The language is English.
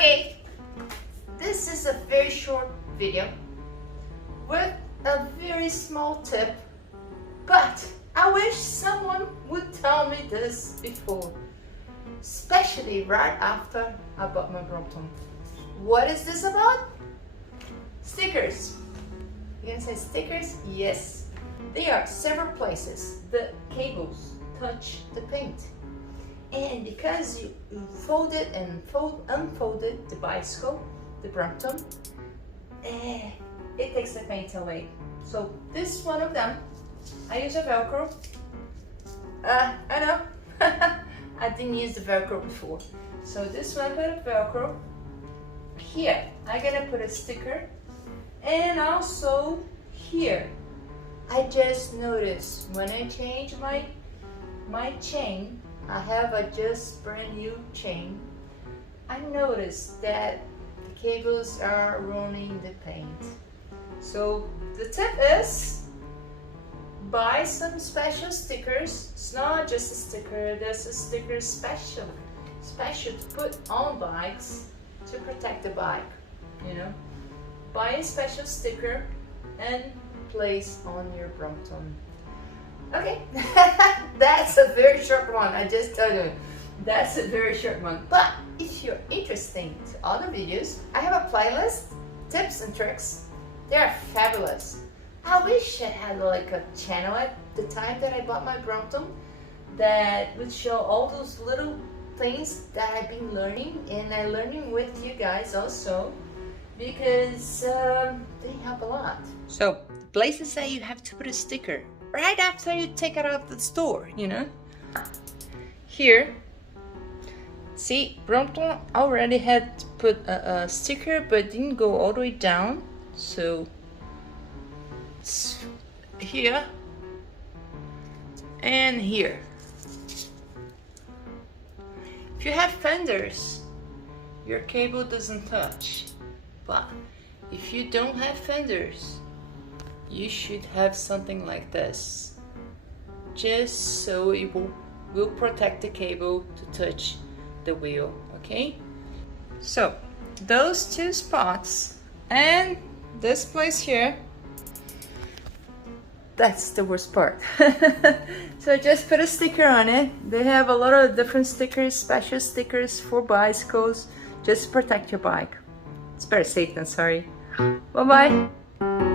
Okay, this is a very short video with a very small tip, but I wish someone would tell me this before, especially right after I bought my Brompton. What is this about? Stickers. You're gonna say stickers? Yes. There are several places the cables touch the paint. And because you folded and unfolded the bicycle, the Brompton, it takes the paint away. So this one of them, I use a Velcro. I know, I didn't use the Velcro before. So this one I put a Velcro. Here, I'm gonna put a sticker. And also here, I just noticed when I change my chain, I have a just brand new chain. I noticed that the cables are running the paint. So the tip is buy some special stickers. It's not just a sticker, there's a sticker special to put on bikes to protect the bike, you know. Buy a special sticker and place on your Brompton. Okay, that's a very short one. I just told you, that's a very short one. But if you're interested in other videos, I have a playlist, tips and tricks. They are fabulous. I wish I had like a channel at the time that I bought my Brompton that would show all those little things that I've been learning, and I'm learning with you guys also, because they help a lot. So the places that you have to put a sticker right after you take it out of the store, you know. Here, see, Brompton already had to put a sticker, but didn't go all the way down. So it's here and here. If you have fenders, your cable doesn't touch. But if you don't have fenders, you should have something like this, just so it will protect the cable to touch the wheel, okay? So those two spots and this place here, that's the worst part. So just put a sticker on it. They have a lot of different stickers, special stickers for bicycles, just to protect your bike. It's better safe than sorry. Bye-bye.